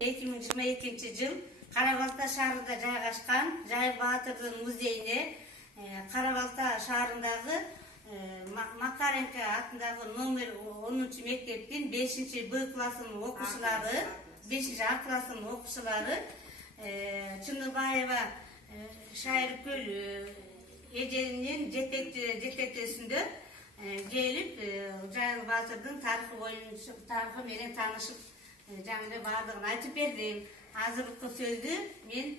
2022 yıl Karabalta şahrında жайгашкан Жайыл Баатырдын музейине Karabalta шаарындагы Макаренко атындагы номер 10 мектептин 5-B классынын окуучулары, 5-A классынын окуучулары Чыныбаева Шайыркөл эженин жетектөөсүндө келип Жайыл Баатырдын тарыхы менен таанышып жаңы бардығын айтып бердим. Азыркы сөздү мен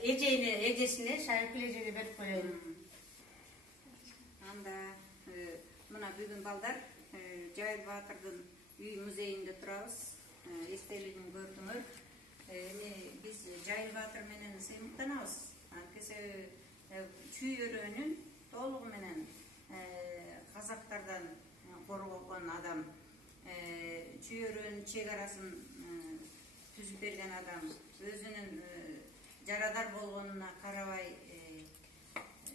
эжесине Шайыркөл эжеге берип коеюн. Анда мына бүгүн балдар Жайыл Баатырдын үй музейинде турабыз. Эстелигин көрдүңөр. Биз Жайыл Баатыр менен сыймыктанабыз. Анткесе чүй-өрөөнүн толугу менен казактардан коргогон адам, чүй-өрөөнүн чек арасын түзүп берген адам, өзүнүн жарадар болгонуна карабай,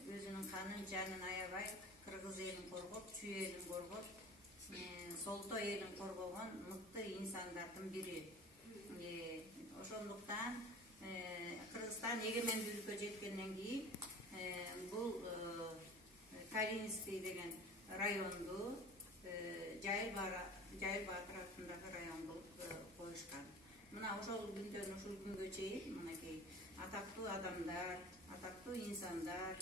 өзүнүн канын, жанын аябай, кыргыз элин коргоп, чүй элин коргоп, солто элин коргогон мыкты инсандардын бири. Ошондуктан Кыргызстан эгемендүүлүккө жеткенден кийин бул Калининский деген районду Жайыл Баатыр атындагы район болуп коюшкан. Мына ошол күндөн ушул күнгө чейин мынакей атактуу адамдар, атактуу инсандар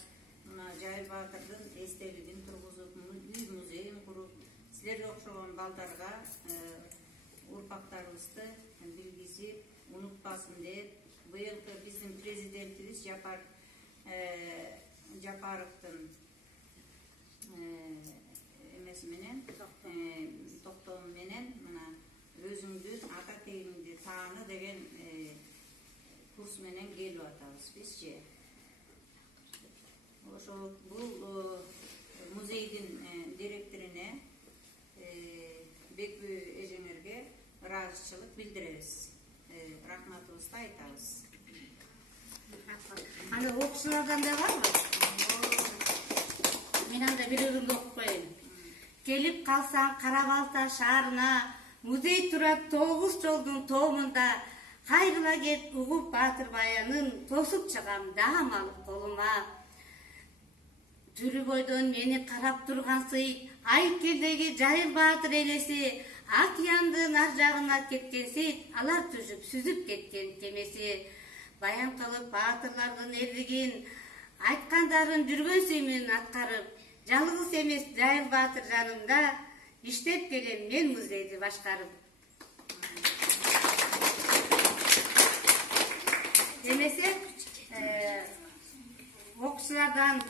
мына Жайыл Баатырдын эстелигин тургузуп, үй музейин куруп, силерге окшогон балдарга урпактарыбызды билгизип, унутпасын деп, быйылкы биздин президентибиз Жапаровдун эмеси менен, токтому менен мына өзүңдүн ата тегиңди тааны деген курс менен келип атабыз бизчи. Ошол бул музейдин директоруне Бекбүй эжеңерге ыраазычылык билдиребиз. Рахматыбызды айтабыз. Аны окуучулардан да барбы? Мен анда бирөөгүндү окуп коеюн. Келип калсаң Карабалта шаарына, музей турат 9 жолдун тоомунда, кайрыла кет угуп Баатыр баянын, тосуп чыгам даам алып колума. Түрү бойдон мени карап тургансый, Айкелдеги Жайыл Баатыр элеси, океандын ар жагына кеткенси, алар түзүп, сүзүп кеткен кемеси. Баян кылып баатырлардын эрлигин, айткандарын жүргөн сүймүн аткарып, жалгыз эмес Жайыл Баатыр жанында иштеп келем мен музейди башкарып. Демесе, окуучулардан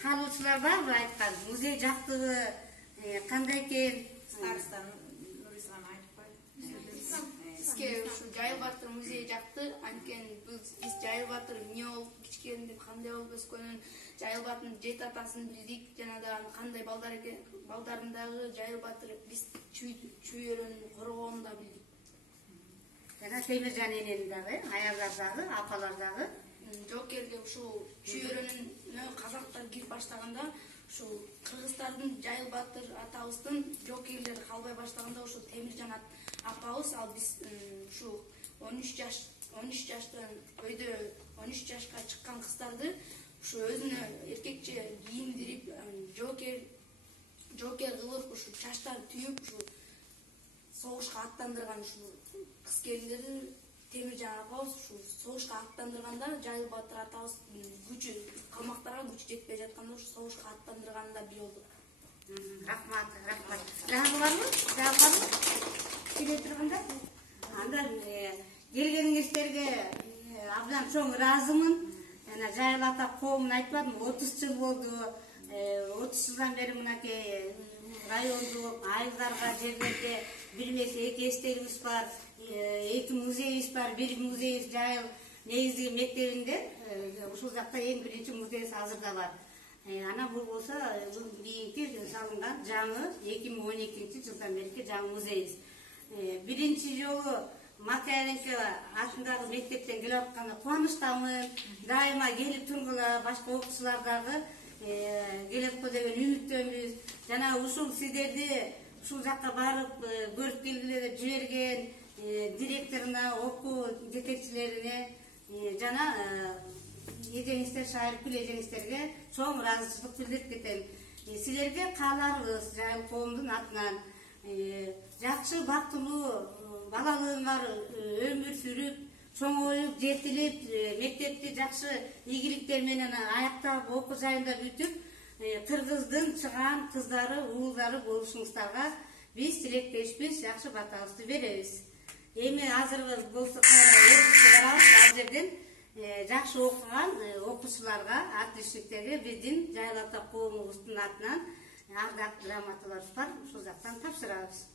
калуучулар барбы айткан музей жактыгы кандай экен? Старостан Нурислам айтып койду. Бизге ушу Жайыл Баатыр музейи жакты, анткени биз Жайыл Баатыр эмне болуп кичкенде кандай болуп өскөнүн, Жайыл Баатырдын жет атасын билдик, жана да кандай балдар экен, балдарындагы Жайыл Баатыр биз чүй өрөөнүн коргоонун да билдик. Жана Темиржан энени дагы, аялдар дагы, апалар дагы. Жоокерге ушул чүй өрөөнүнө казактар кирип баштаганда, ушул кыргыздардын Жайыл Баатыр атабыздын жоокерлери калбай баштаганда, ушул Темиржан апабыз, ал биз ушул 13 жаштан өйдө 13 жашка чыккан кыздарды ушу өзүнө эркекче кийиндирип, жоокер кылып, ушу чачтарын түйүп, ушу согушка аттандырган ушу кыз келиндерди Темиржан апабыз ушу согушка аттандырганда, Жайыл Баатыр атабыз күчү калмактарга күчү жетпей жатканда ушу согушка аттандырганында бир болдук. Рахмат. Дагы барбы? Келе турганда? Анда келгениңиздерге абдан чоң ыраазымын. Жана Жайыл ата коомун айтпадым, 30 жыл болду. 30 жылдан бери мынакей райондук айылдарга, жерлерде бир эмес 2 эстелигибиз бар, 2 музейибиз бар, 1 музейибиз Жайыл негизги мектебинде, ушул жакта эң биринчи музейибиз азырда бар. Ана бул болсо кийинки салынган жаңы 2012 жылдан берки жаңы музейибиз. Биринчи жолу Макаренко атындагы мектептен келип атканда кубанычтамын. Дайыма келип тургула, башка окуучулар дагы келет го деген үмүттөмүз. Жана ушул сиздерди ушул жакка барып көрүп келгиле деп жиберген директоруна, окуу жетекчилерине жана эжеңиздер, шайыркүл эжеңиздерге чоң ыраазычылык билдирип кетем. Силерге кааларыбыз Жайыл коомдун атынан жакшы бактылуу балалыгыңар өмүр сүрүп, чоңоюп, жетилип, мектепти жакшы ийгиликтер менен аяктап, окуу жайында бүтүп, Кыргыздын чыгаан кыздары, уулдары болушуңуздарга биз тилектешпиз, жакшы батабызды беребиз. Эми азыркы болсо карабыз, ал жерден жакшы окуган окуучуларга, отличниктерге биздин Жайыл ата коомубуздун атынан ардак грамоталар бар, ушул жактан тапшырабыз.